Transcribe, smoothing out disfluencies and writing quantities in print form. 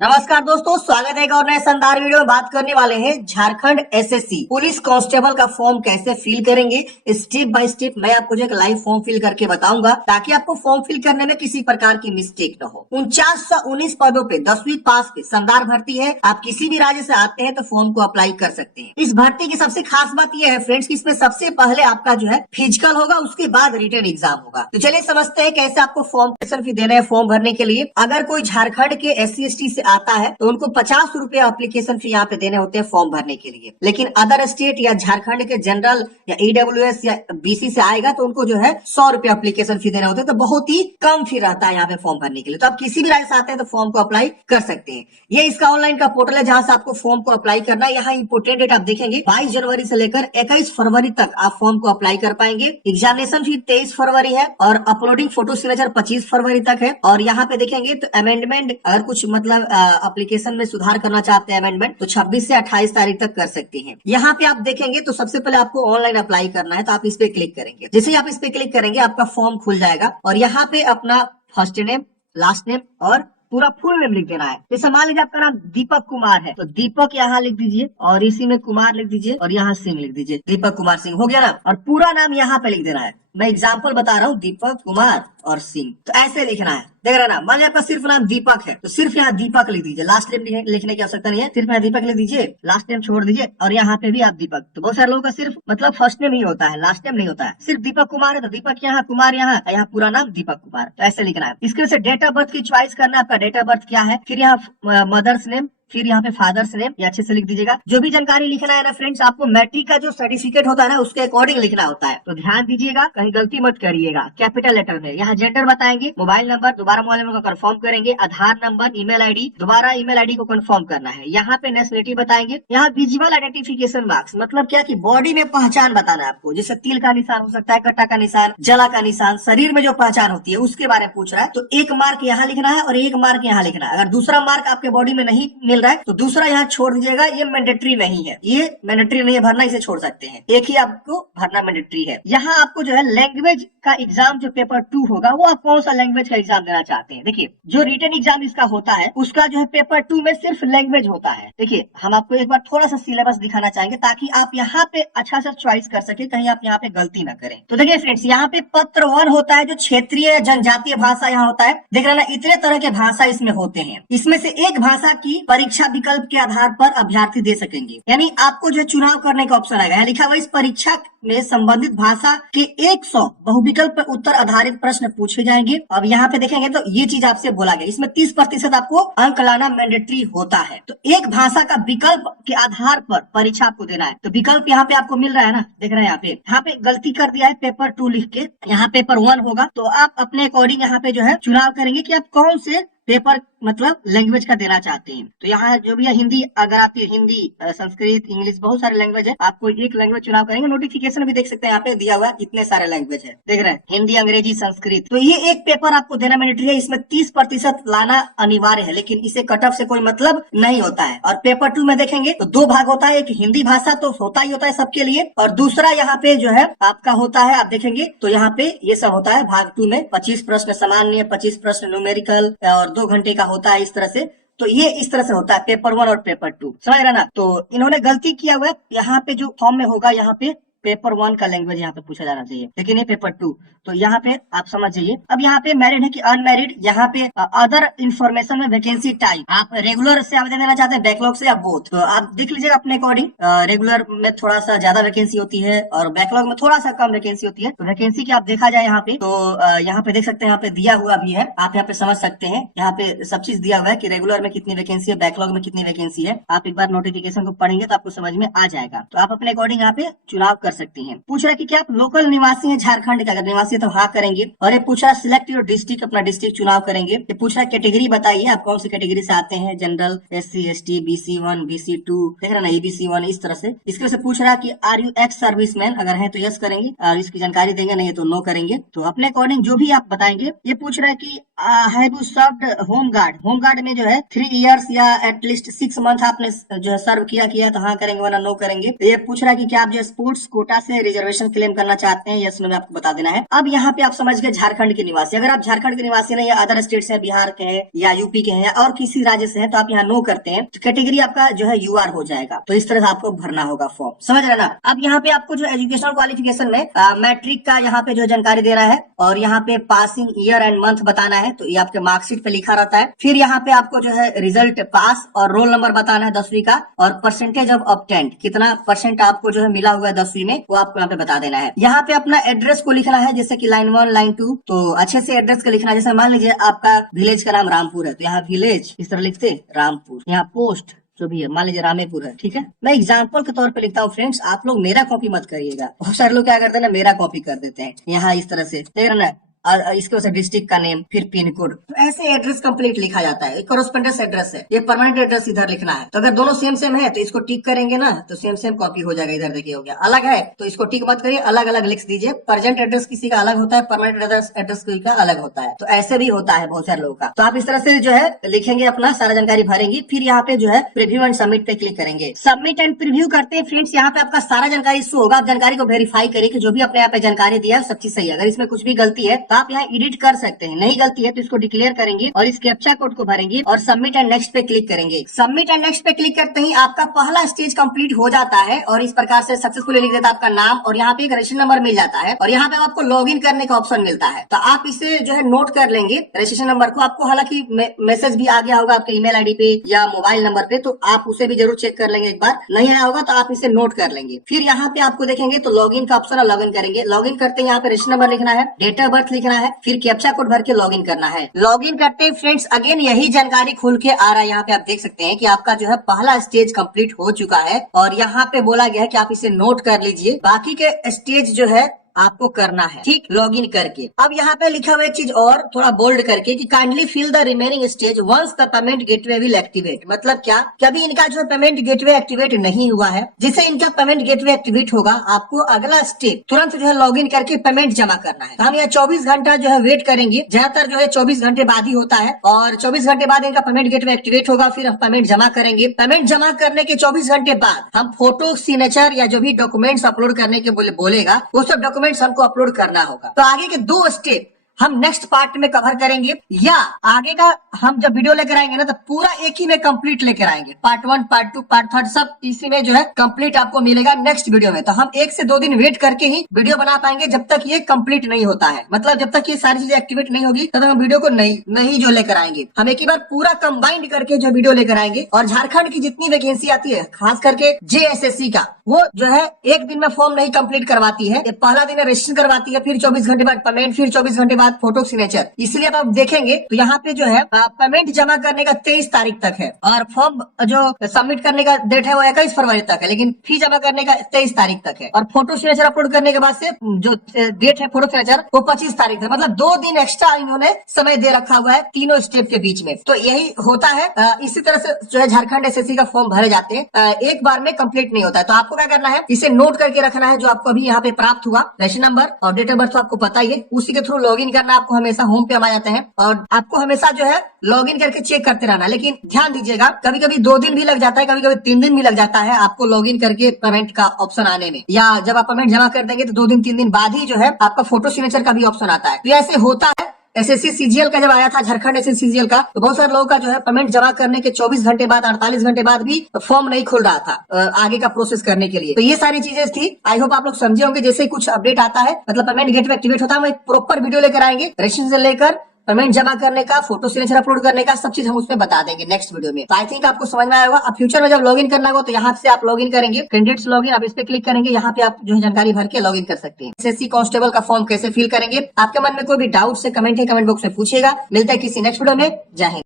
नमस्कार दोस्तों, स्वागत है एक और नए शानदार वीडियो में। बात करने वाले हैं झारखंड एसएससी पुलिस कांस्टेबल का फॉर्म कैसे फिल करेंगे। स्टेप बाय स्टेप मैं आपको जो एक लाइव फॉर्म फिल करके बताऊंगा ताकि आपको फॉर्म फिल करने में किसी प्रकार की मिस्टेक न हो। 4919 पदों पे 10वीं पास पे शानदार भर्ती है। आप किसी भी राज्य से आते हैं तो फॉर्म को अप्लाई कर सकते हैं। इस भर्ती की सबसे खास बात यह है फ्रेंड्स कि इसमें सबसे पहले आपका जो है फिजिकल होगा, उसके बाद रिटन एग्जाम होगा। तो चलिए समझते हैं कैसे आपको फॉर्म फी देना है। फॉर्म भरने के लिए अगर कोई झारखंड के SC/ST से आता है तो उनको 50 रुपए एप्लीकेशन फी यहाँ पे देने होते हैं फॉर्म भरने के लिए। लेकिन अदर स्टेट या झारखंड के जनरल या EWS या BC से आएगा तो उनको जो है 100 रुपए एप्लीकेशन फी देने होते हैं। तो बहुत ही कम फी रहता है यहाँ पे फॉर्म भरने के लिए। तो आप किसी भी राज्य से आते हैं तो फॉर्म को अप्लाई कर सकते हैं। ये इसका ऑनलाइन का पोर्टल है जहां से आपको फॉर्म को अप्लाई करना है। यहाँ इंपोर्टेंट डेट आप देखेंगे 22 जनवरी से लेकर 21 फरवरी तक आप फॉर्म को अप्लाई कर पाएंगे। एग्जामिनेशन फी 23 फरवरी है और अपलोडिंग फोटो सिग्नेचर 25 फरवरी तक है। और यहाँ पे देखेंगे तो अमेंडमेंट अगर कुछ मतलब एप्लीकेशन में सुधार करना चाहते हैं अमेंडमेंट तो 26 से 28 तारीख तक कर सकते हैं। यहाँ पे आप देखेंगे तो सबसे पहले आपको ऑनलाइन अप्लाई करना है तो आप इस पे क्लिक करेंगे। जैसे ही आप इस पे क्लिक करेंगे आपका फॉर्म खुल जाएगा और यहाँ पे अपना फर्स्ट नेम, लास्ट नेम और पूरा फुल नेम लिख देना है। जैसे मान लीजिए आपका नाम दीपक कुमार है तो दीपक यहाँ लिख दीजिए और इसी में कुमार लिख दीजिए और यहाँ सिंह लिख दीजिए। दीपक कुमार सिंह हो गया ना। और पूरा नाम यहाँ पे लिख देना है। मैं एग्जाम्पल बता रहा हूँ, दीपक कुमार और सिंह। तो ऐसे लिखना है। देख रहे ना, मान लीजिए आपका सिर्फ नाम दीपक है तो सिर्फ यहाँ दीपक लिख दीजिए। लास्ट नेम लिखने की आवश्यकता नहीं है, सिर्फ यहाँ दीपक लिख दीजिए, लास्ट नेम छोड़ दीजिए और यहाँ पे भी आप दीपक। तो बहुत सारे लोगों का सिर्फ मतलब फर्स्ट नेम ही होता है, लास्ट नेम नहीं होता है। सिर्फ दीपक कुमार है तो दीपक यहाँ, कुमार यहाँ पूरा नाम दीपक कुमार। तो ऐसे लिखना है। इसके वजह से डेट ऑफ बर्थ की चॉइस करना है, आपका डेट ऑफ बर्थ क्या है। फिर यहाँ मदर्स नेम, फिर यहाँ पे फादर्स नेम, ये अच्छे से लिख दीजिएगा। जो भी जानकारी लिखना है ना फ्रेंड्स, आपको मैट्रिक का जो सर्टिफिकेट होता है ना उसके अकॉर्डिंग लिखना होता है। तो ध्यान दीजिएगा, कहीं गलती मत करिएगा। कैपिटल लेटर में यहाँ जेंडर बताएंगे, मोबाइल नंबर, दोबारा मोबाइल नंबर को कंफर्म करेंगे, आधार नंबर, ईमेल आईडी, दोबारा ईमेल आईडी को कंफर्म करना है। यहाँ पे नेशनलिटी बताएंगे। यहाँ विजुअल आइडेंटिफिकेशन मार्क्स मतलब क्या कि बॉडी में पहचान बताना है आपको। जैसे तिल का निशान हो सकता है, कट्टा का निशान, जला का निशान, शरीर में जो पहचान होती है उसके बारे में पूछ रहा है। तो एक मार्क यहाँ लिखना है और एक मार्क यहाँ लिखना है। अगर दूसरा मार्क आपके बॉडी में नहीं मिल रहा है तो दूसरा छोड़ दीजिएगा। ये मैंडेटरी नहीं है, ये मैंडेटरी नहीं है भरना, इसे छोड़ सकते हैं। एक ही आपको भरना मैंडेटरी है। यहाँ आपको जो है लैंग्वेज का एग्जाम जो पेपर 2 होगा वो आप कौन सा लैंग्वेज का एग्जाम देना चाहते हैं। देखिए जो रिटन एग्जाम इसका होता है उसका जो है पेपर 2 में सिर्फ लैंग्वेज होता है। देखिए हम आपको एक बार थोड़ा सा सिलेबस दिखाना चाहेंगे ताकि आप यहाँ पे अच्छा से चॉइस कर सके, कहीं आप यहाँ पे गलती ना करें। तो देखिए फ्रेंड्स, यहाँ पे पत्र 1 होता है जो क्षेत्रीय जनजातीय भाषा यहाँ होता है। देख रहे ना, इतने तरह के भाषा इसमें होते हैं। इसमें से एक भाषा की परीक्षा विकल्प के आधार पर अभ्यर्थी दे सकेंगे। यानी आपको जो चुनाव करने का ऑप्शन आएगा। लिखा हुआ इस परीक्षा में संबंधित भाषा के 100 बहुविकल्प पर उत्तर आधारित प्रश्न पूछे जाएंगे। अब यहाँ पे देखेंगे तो ये चीज आपसे बोला गया, इसमें 30% आपको अंक लाना मैंडेटरी होता है। तो एक भाषा का विकल्प के आधार पर परीक्षा आपको देना है। तो विकल्प यहाँ पे आपको मिल रहा है ना, देख रहे हैं यहाँ पे गलती कर दिया है पेपर 2 लिख के, यहाँ पेपर 1 होगा। तो आप अपने अकॉर्डिंग यहाँ पे जो है चुनाव करेंगे कि आप कौन से पेपर मतलब लैंग्वेज का देना चाहते हैं। तो यहाँ जो भी है हिंदी, अगर आपकी हिंदी, संस्कृत, इंग्लिश, बहुत सारे लैंग्वेज है, आपको एक लैंग्वेज चुनाव करेंगे। नोटिफिकेशन भी देख सकते हैं, यहाँ पे दिया हुआ है इतने सारे लैंग्वेज है, देख रहे हैं, हिंदी, अंग्रेजी, संस्कृत। तो ये एक पेपर आपको देना मैंडेटरी है। इसमें 30% लाना अनिवार्य है, लेकिन इसे कट ऑफ से कोई मतलब नहीं होता है। और पेपर 2 में देखेंगे तो 2 भाग होता है। एक हिंदी भाषा तो होता ही होता है सबके लिए, और दूसरा यहाँ पे जो है आपका होता है, आप देखेंगे तो यहाँ पे ये सब होता है। भाग 2 में 25 प्रश्न सामान्य, 25 प्रश्न न्यूमेरिकल और 2 घंटे का होता है इस तरह से। तो ये इस तरह से होता है पेपर 1 और पेपर 2, समझ रहे ना। तो इन्होंने गलती किया हुआ है। यहाँ पे जो फॉर्म में होगा यहाँ पे पेपर 1 का लैंग्वेज यहाँ पे पूछा जाना चाहिए, लेकिन ये पेपर 2। तो यहाँ पे आप समझ जाइए। अब यहाँ पे मैरिड है कि अनमैरिड, यहाँ पे अदर इन्फॉर्मेशन में वैकेंसी टाइप, आप रेगुलर से आवेदन देना चाहते हैं, बैकलॉग से, या बोथ। तो आप देख लीजिएगा अपने अकॉर्डिंग। रेगुलर में थोड़ा सा ज्यादा वैकेंसी होती है और बैकलॉग में थोड़ा सा कम वैकेंसी होती है। तो वैकेंसी की आप देखा जाए यहाँ पे तो यहाँ पे देख सकते हैं, यहाँ पे दिया हुआ भी है, आप यहाँ पे समझ सकते हैं। यहाँ पे सब चीज दिया हुआ है कि रेगुलर में कितनी वैकेंसी है, बैकलॉग में कितनी वैकेंसी है। आप एक बार नोटिफिकेशन को पढ़ेंगे तो आपको समझ में आ जाएगा। तो आप अपने अकॉर्डिंग यहाँ पे चुनाव कर सकते हैं। पूछ रहा है कि क्या आप लोकल निवासी हैं झारखंड के। अगर निवासी है तो हाँ करेंगे। और ये पूछ रहा है सिलेक्ट योर डिस्ट्रिक्ट, अपना डिस्ट्रिक्ट चुनाव करेंगे। ये पूछ रहा है कैटेगरी बताइए, आप कौन सी कैटेगरी से आते हैं, जनरल, SC/ST, BC1, BC2, देख रहे ना, ABC1, इस तरह से। इसके वजह से पूछ रहा है कि आर यू एक्स सर्विसमैन, अगर है तो यस करेंगे और इसकी जानकारी देंगे, नहीं तो नो करेंगे। तो अपने अकॉर्डिंग जो भी आप बताएंगे। ये पूछ रहा है कि have you served home guard? Home guard में जो है 3 इयर्स या एटलीस्ट 6 मंथ आपने जो है सर्व किया तो हाँ करेंगे वरना नो करेंगे। तो ये पूछ रहा है कि क्या आप जो स्पोर्ट्स कोटा से रिजर्वेशन क्लेम करना चाहते हैं, यस नो में आपको बता देना है। अब यहाँ पे आप समझ गए झारखंड के निवासी। अगर आप झारखंड के निवासी नहीं या अदर स्टेट से, बिहार के हैं या यूपी के हैं या और किसी राज्य से हैं, तो आप यहाँ नो करते हैं तो कैटेगरी आपका जो है यूआर हो जाएगा। तो इस तरह से आपको भरना होगा फॉर्म, समझ रहे ना। अब यहाँ पे आपको जो एजुकेशनल क्वालिफिकेशन में मैट्रिक का यहाँ पे जो जानकारी देना है और यहाँ पे पासिंग ईयर एंड मंथ बताना है, तो ये आपके मार्कशीट पे लिखा रहता है। फिर यहाँ पे आपको जो है रिजल्ट पास और रोल नंबर बताना है 10वीं का, और परसेंटेज ऑफ ऑब्टेंड, कितना परसेंट आपको जो है मिला हुआ है 10वीं में, वो आपको यहाँ पे बता देना है। यहाँ पे अपना एड्रेस को लिखना है, जैसे कि लाइन 1 लाइन 2, तो अच्छे से एड्रेस को लिखना है। जैसे मान लीजिए आपका विलेज का नाम रामपुर है, तो यहाँ विलेज इस तरह लिखते रामपुर, यहाँ पोस्ट जो भी है मान लीजिए रामेपुर है, ठीक है। मैं एग्जांपल के तौर पे लिखता हूँ फ्रेंड्स, आप लोग मेरा कॉपी मत करिएगा। बहुत सारे लोग क्या करते हैं ना, मेरा कॉपी कर देते हैं यहाँ इस तरह से, देख रहे ना, इसके वजह डिस्ट्रिक्ट का नेम, फिर पिन कोड, तो ऐसे एड्रेस कंप्लीट लिखा जाता है। कॉरेस्पोंडेंस एड्रेस है, ये परमानेंट एड्रेस इधर लिखना है। तो अगर दोनों सेम सेम है तो इसको टिक करेंगे ना, तो सेम सेम कॉपी हो जाएगा। इधर देखिए हो गया। अलग है तो इसको टिक मत करिए, अलग अलग लिख दीजिए। प्रेजेंट एड्रेस किसी का अलग होता है, परमानेंट एड्रेस किसी का अलग होता है, तो ऐसे भी होता है बहुत सारे लोगों का। तो आप इस तरह से जो है लिखेंगे, अपना सारा जानकारी भरेंगे, फिर यहाँ पे जो है प्रीव्यू एंड सबमिट पे क्लिक करेंगे। सबमिट एंड प्रीव्यू करते हैं फ्रेंड्स, यहाँ पे आपका सारा जानकारी शो होगा। आप जानकारी को वेरीफाई करिए कि जो भी अपने यहाँ पे जानकारी दिया है सब चीज सही है। अगर इसमें कुछ भी गलती है तो आप यहाँ एडिट कर सकते हैं, नहीं गलती है तो इसको डिक्लेयर करेंगे और इस कैप्चा कोड को भरेंगे और सबमिट एंड नेक्स्ट पे क्लिक करेंगे। सबमिट एंड नेक्स्ट पे क्लिक करते ही आपका पहला स्टेज कंप्लीट हो जाता है और इस प्रकार से सक्सेसफुली लिख देता है आपका नाम, और यहाँ पे एक रजिस्ट्रेशन नंबर मिल जाता है और यहाँ पे आपको लॉग इन करने का ऑप्शन मिलता है। तो आप इसे जो है नोट कर लेंगे रजिस्ट्रेशन नंबर को। आपको हालांकि मैसेज भी आ गया होगा आपके ईमेल आईडी पे या मोबाइल नंबर पे, तो आप उसे भी जरूर चेक कर लेंगे। एक बार नहीं आया होगा तो आप इसे नोट कर लेंगे। फिर यहाँ पे आपको देखेंगे तो लॉग इन का ऑप्शन है, लॉग इन करेंगे। लॉग इन करते हैं यहाँ पे रजिस्ट्रेशन नंबर लिखना है, डेट ऑफ बर्थ लिखना है, फिर कैप्चा कोड भर के लॉग इन करना है। लॉग इन करते हैं फ्रेंड्स, अगेन यही जानकारी खुल के आ रहा है। यहाँ पे आप देख सकते हैं कि आपका जो है पहला स्टेज कंप्लीट हो चुका है और यहाँ पे बोला गया है कि आप इसे नोट कर लीजिए। बाकी के स्टेज जो है आपको करना है, ठीक, लॉगिन करके। अब यहाँ पे लिखा हुआ एक चीज और थोड़ा बोल्ड करके कि kindly fill the remaining stage once the payment gateway will activate. मतलब क्या, कभी इनका जो पेमेंट गेटवे एक्टिवेट नहीं हुआ है, जिससे इनका पेमेंट गेटवे एक्टिवेट होगा, आपको अगला स्टेप तुरंत जो है लॉगिन करके पेमेंट जमा करना है। हम यहाँ 24 घंटा जो है वेट करेंगे, ज्यादातर जो है 24 घंटे बाद ही होता है और 24 घंटे बाद इनका पेमेंट गेटवे एक्टिवेट होगा, फिर हम पेमेंट जमा करेंगे। पेमेंट जमा करने के 24 घंटे बाद हम फोटो, सिग्नेचर या जो भी डॉक्यूमेंट्स अपलोड करने के बोलेगा वो सब डॉक्यूमेंट्स हमको अपलोड करना होगा। तो आगे के 2 स्टेप हम नेक्स्ट पार्ट में कवर करेंगे, या आगे का हम जब वीडियो लेकर आएंगे ना तो पूरा एक ही में कंप्लीट लेकर आएंगे। पार्ट 1, पार्ट 2, पार्ट 3 सब इसी में जो है कंप्लीट आपको मिलेगा नेक्स्ट वीडियो में। तो हम 1 से 2 दिन वेट करके ही वीडियो बना पाएंगे जब तक ये कंप्लीट नहीं होता है। मतलब जब तक ये सारी चीजें एक्टिवेट नहीं होगी तब हम वीडियो को नहीं जो लेकर आएंगे। हम एक ही बार पूरा कंबाइंड करके जो वीडियो लेकर आएंगे। और झारखंड की जितनी वैकेंसी आती है, खास करके JSSC का, वो जो है एक दिन में फॉर्म नहीं कंप्लीट करवाती है। पहला दिन रजिस्ट्रेशन करवाती है, फिर 24 घंटे बाद पेमेंट, फिर 24 घंटे बाद फोटो, सिग्नेचर। इसलिए अब आप देखेंगे तो यहाँ पे जो है पेमेंट जमा करने का 23 तारीख तक है और फॉर्म जो सबमिट करने का डेट है वो 21 फरवरी तक है, लेकिन फी जमा करने का 23 तारीख तक है। और फोटो सिग्नेचर अपलोड करने के बाद से जो डेट है फोटो सिग्नेचर वो 25 तारीख है। मतलब 2 दिन एक्स्ट्रा इन्होंने समय दे रखा हुआ है तीनों स्टेप के बीच में। तो यही होता है। इसी तरह से जो है झारखंड SSC का फॉर्म भरे जाते हैं, एक बार में कंप्लीट नहीं होता है। तो आपको क्या करना है, इसे नोट करके रखना है जो आपको अभी यहाँ पे प्राप्त हुआ, रजिस्ट्रेशन नंबर और डेट ऑफ बर्थ तो आपको पता ही है, उसी के थ्रू लॉगिन करना। आपको हमेशा होम पे हम आ जाते हैं और आपको हमेशा जो है लॉगिन करके चेक करते रहना। लेकिन ध्यान दीजिएगा, कभी कभी 2 दिन भी लग जाता है, कभी कभी 3 दिन भी लग जाता है आपको लॉगिन करके पेमेंट का ऑप्शन आने में, या जब आप पेमेंट जमा कर देंगे तो 2 दिन 3 दिन बाद ही जो है आपका फोटो सिग्नेचर का भी ऑप्शन आता है। तो ऐसे होता है। SSC CGL का जब आया था, झारखंड SSC CGL का, तो बहुत सारे लोगों का जो है पेमेंट जमा करने के 24 घंटे बाद, 48 घंटे बाद भी फॉर्म नहीं खुल रहा था आगे का प्रोसेस करने के लिए। तो ये सारी चीजें थी। आई होप आप लोग समझे होंगे। जैसे ही कुछ अपडेट आता है, मतलब पेमेंट गेटवे एक्टिवेट होता है, हम एक प्रॉपर वीडियो लेकर आएंगे, रजिस्ट्रेशन से लेकर पेमेंट जमा करने का, फोटो सिग्नेचर अपलोड करने का, सब चीज हम उसमें बता देंगे नेक्स्ट वीडियो में। तो आई थिंक आपको समझ में आया होगा। अब फ्यूचर में जब लॉगिन करना हो तो यहाँ से आप लॉगिन करेंगे, कैंडिडेट्स लॉगिन, आप इस पे क्लिक करेंगे, यहाँ पे आप जो है जानकारी भर के लॉगिन कर सकते हैं। SSC कांस्टेबल का फॉर्म कैसे फिल करेंगे, आपके मन में कोई भी डाउट से कमेंट बॉक्स में पूछेगा। मिलता है किसी नेक्स्ट वीडियो में। जय हिंद।